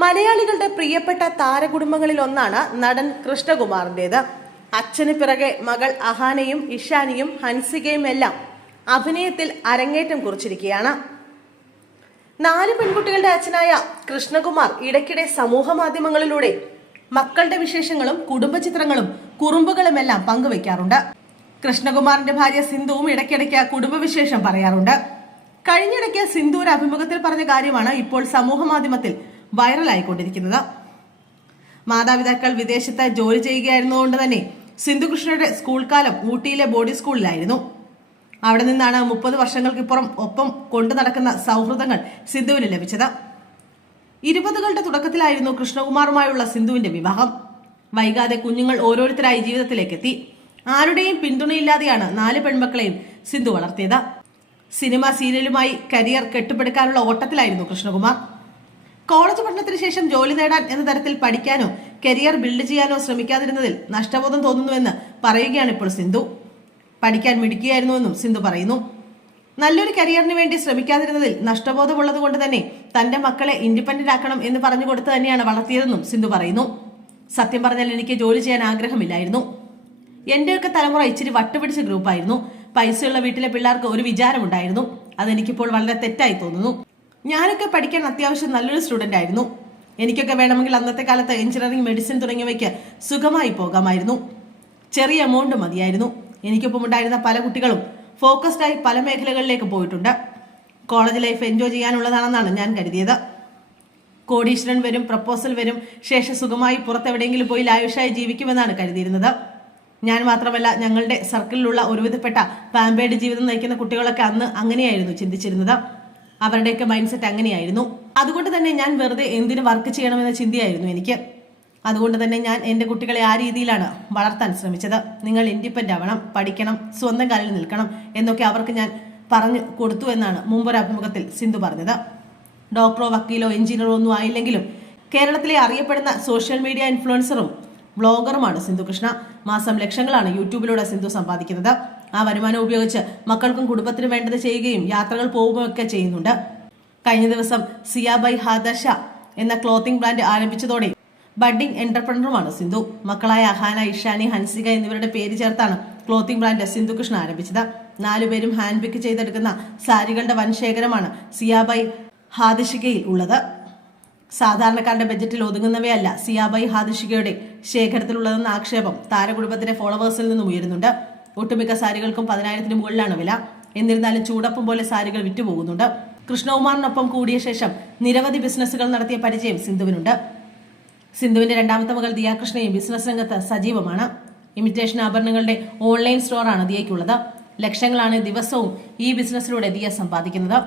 മലയാളികളുടെ പ്രിയപ്പെട്ട താരകുടുംബങ്ങളിൽ ഒന്നാണ് നടൻ കൃഷ്ണകുമാറിന്റേത്. അച്ഛന് പിറകെ മകൾ അഹാനയും ഇഷാനിയും ഹൻസികയും എല്ലാം അഭിനയത്തിൽ അരങ്ങേറ്റം കുറിച്ചിരിക്കുകയാണ്. 4 പെൺകുട്ടികളുടെ അച്ഛനായ കൃഷ്ണകുമാർ ഇടയ്ക്കിടെ സമൂഹ മാധ്യമങ്ങളിലൂടെ മക്കളുടെ വിശേഷങ്ങളും കുടുംബചിത്രങ്ങളും കുറുമ്പുകളുമെല്ലാം പങ്കുവെക്കാറുണ്ട്. കൃഷ്ണകുമാറിന്റെ ഭാര്യ സിന്ധുവും ഇടയ്ക്കിടയ്ക്ക് കുടുംബവിശേഷം പറയാറുണ്ട്. കഴിഞ്ഞിടയ്ക്ക് സിന്ധു ഒരു അഭിമുഖത്തിൽ പറഞ്ഞ കാര്യമാണ് ഇപ്പോൾ സമൂഹ മാധ്യമത്തിൽ വൈറലായിക്കൊണ്ടിരിക്കുന്നത്. മാതാപിതാക്കൾ വിദേശത്ത് ജോലി ചെയ്യുകയായിരുന്നതുകൊണ്ട് തന്നെ സിന്ധു കൃഷ്ണയുടെ സ്കൂൾ കാലം ഊട്ടിയിലെ ബോർഡി സ്കൂളിലായിരുന്നു. അവിടെ നിന്നാണ് 30 വർഷങ്ങൾക്കിപ്പുറം ഒപ്പം കൊണ്ടു നടക്കുന്ന സൗഹൃദങ്ങൾ സിന്ധുവിന് ലഭിച്ചത്. 20കളുടെ തുടക്കത്തിലായിരുന്നു കൃഷ്ണകുമാറുമായുള്ള സിന്ധുവിന്റെ വിവാഹം. വൈകാതെ കുഞ്ഞുങ്ങൾ ഓരോരുത്തരായി ജീവിതത്തിലേക്ക് എത്തി. ആരുടെയും പിന്തുണയില്ലാതെയാണ് 4 പെൺമക്കളെയും സിന്ധു വളർത്തിയത്. സിനിമ സീരിയലുമായി കരിയർ കെട്ടുപെടുക്കാനുള്ള ഓട്ടത്തിലായിരുന്നു കൃഷ്ണകുമാർ. കോളേജ് പഠനത്തിന് ശേഷം ജോലി നേടാൻ എന്ന തരത്തിൽ പഠിക്കാനോ കരിയർ ബിൽഡ് ചെയ്യാനോ ശ്രമിക്കാതിരുന്നതിൽ നഷ്ടബോധം തോന്നുന്നുവെന്ന് പറയുകയാണ് ഇപ്പോൾ സിന്ധു. പഠിക്കാൻ മിടുക്കിയായിരുന്നുവെന്നും സിന്ധു പറയുന്നു. നല്ലൊരു കരിയറിന് വേണ്ടി ശ്രമിക്കാതിരുന്നതിൽ നഷ്ടബോധമുള്ളത് കൊണ്ട് തന്നെ തന്റെ മക്കളെ ഇൻഡിപെൻഡന്റ് ആക്കണം എന്ന് പറഞ്ഞു കൊടുത്ത് തന്നെയാണ് വളർത്തിയതെന്നും സിന്ധു പറയുന്നു. സത്യം പറഞ്ഞാൽ എനിക്ക് ജോലി ചെയ്യാൻ ആഗ്രഹമില്ലായിരുന്നു. എന്റെയൊക്കെ തലമുറ ഇച്ചിരി വട്ടുപിടിച്ച ഗ്രൂപ്പായിരുന്നു. പൈസയുള്ള വീട്ടിലെ പിള്ളേർക്ക് ഒരു വിചാരമുണ്ടായിരുന്നു. അതെനിക്കിപ്പോൾ വളരെ തെറ്റായി തോന്നുന്നു. ഞാനൊക്കെ പഠിക്കാൻ അത്യാവശ്യം നല്ലൊരു സ്റ്റുഡന്റ് ആയിരുന്നു. എനിക്കൊക്കെ വേണമെങ്കിൽ അന്നത്തെ കാലത്ത് എഞ്ചിനീയറിംഗ്, മെഡിസിൻ തുടങ്ങിയവയ്ക്ക് സുഖമായി പോകാമായിരുന്നു. ചെറിയ എമൗണ്ട് മതിയായിരുന്നു. എനിക്കൊപ്പം ഉണ്ടായിരുന്ന പല കുട്ടികളും ഫോക്കസ്ഡായി പല മേഖലകളിലേക്ക് പോയിട്ടുണ്ട്. കോളേജ് ലൈഫ് എൻജോയ് ചെയ്യാനുള്ളതാണെന്നാണ് ഞാൻ കരുതിയത്. കോടീശ്വരൻ വരും, പ്രപ്പോസൽ വരും, ശേഷം സുഖമായി പുറത്തെവിടെയെങ്കിലും പോയി ലാവിഷായി ജീവിക്കുമെന്നാണ് കരുതിയിരുന്നത്. ഞാൻ മാത്രമല്ല, ഞങ്ങളുടെ സർക്കിളിലുള്ള ഒരുവിധപ്പെട്ട പാമ്പേഡ് ജീവിതം നയിക്കുന്ന കുട്ടികളൊക്കെ അന്ന് അങ്ങനെയായിരുന്നു ചിന്തിച്ചിരുന്നത്. അവരുടെയൊക്കെ മൈൻഡ് സെറ്റ് അങ്ങനെയായിരുന്നു. അതുകൊണ്ട് തന്നെ ഞാൻ വെറുതെ എന്തിനു വർക്ക് ചെയ്യണമെന്ന ചിന്തയായിരുന്നു എനിക്ക്. അതുകൊണ്ട് തന്നെ ഞാൻ എൻ്റെ കുട്ടികളെ ആ രീതിയിലാണ് വളർത്താൻ ശ്രമിച്ചത്. നിങ്ങൾ ഇൻഡിപെൻഡന്റ് ആവണം, പഠിക്കണം, സ്വന്തം കാലിൽ നിൽക്കണം എന്നൊക്കെ അവർക്ക് ഞാൻ പറഞ്ഞു കൊടുത്തു എന്നാണ് മുമ്പൊരു അഭിമുഖത്തിൽ സിന്ധു പറഞ്ഞത്. ഡോക്ടറോ വക്കീലോ എഞ്ചിനീയറോ ഒന്നും ആയില്ലെങ്കിലും കേരളത്തിലെ അറിയപ്പെടുന്ന സോഷ്യൽ മീഡിയ ഇൻഫ്ലുവൻസറും വ്ളോഗറുമാണ് സിന്ധു കൃഷ്ണ. മാസം ലക്ഷങ്ങളാണ് യൂട്യൂബിലൂടെ സിന്ധു സമ്പാദിക്കുന്നത്. ആ വരുമാനം ഉപയോഗിച്ച് മക്കൾക്കും കുടുംബത്തിനും വേണ്ടത് ചെയ്യുകയും യാത്രകൾ പോവുകയൊക്കെ ചെയ്യുന്നുണ്ട്. കഴിഞ്ഞ ദിവസം സിയ ബൈ ഹാദർഷ എന്ന ക്ലോത്തിംഗ് ബ്രാൻഡ് ആരംഭിച്ചതോടെ ബഡ്ഡിംഗ് എന്റർപ്രണറുമാണ് സിന്ധു. മക്കളായ അഹാന, ഇഷാനി, ഹൻസിക എന്നിവരുടെ പേര് ചേർത്താണ് ക്ലോത്തിംഗ് ബ്രാൻഡ് സിന്ധു കൃഷ്ണ ആരംഭിച്ചത്. 4 പേരും ഹാൻഡ് പിക്ക് ചെയ്തെടുക്കുന്ന സാരികളുടെ വൻ ശേഖരമാണ് സിയ ബൈ ഹാദിഷികയിൽ ഉള്ളത്. സാധാരണക്കാരുടെ ബജറ്റിൽ ഒതുങ്ങുന്നവയല്ല സിയ ബൈ ഹാദിഷികയുടെ ശേഖരത്തിലുള്ളതെന്ന ആക്ഷേപം താരകുടുംബത്തിലെ ഫോളോവേഴ്സിൽ നിന്നും ഉയരുന്നുണ്ട്. ഒട്ടുമിക്ക സാരികൾക്കും 10,000-ന് മുകളിലാണ് വില. എന്നിരുന്നാലും ചൂടപ്പം പോലെ സാരികൾ വിറ്റുപോകുന്നുണ്ട്. കൃഷ്ണകുമാറിനൊപ്പം കൂടിയ ശേഷം നിരവധി ബിസിനസ്സുകൾ നടത്തിയ പരിചയം സിന്ധുവിനുണ്ട്. സിന്ധുവിന്റെ രണ്ടാമത്തെ മകൾ ദിയ കൃഷ്ണയും ബിസിനസ് രംഗത്ത് സജീവമാണ്. Imitation ആഭരണങ്ങളുടെ online സ്റ്റോറാണ് ദിയയ്ക്കുള്ളത്. ലക്ഷങ്ങളാണ് ദിവസവും ഈ ബിസിനസ്സിലൂടെ ദിയ സമ്പാദിക്കുന്നത്.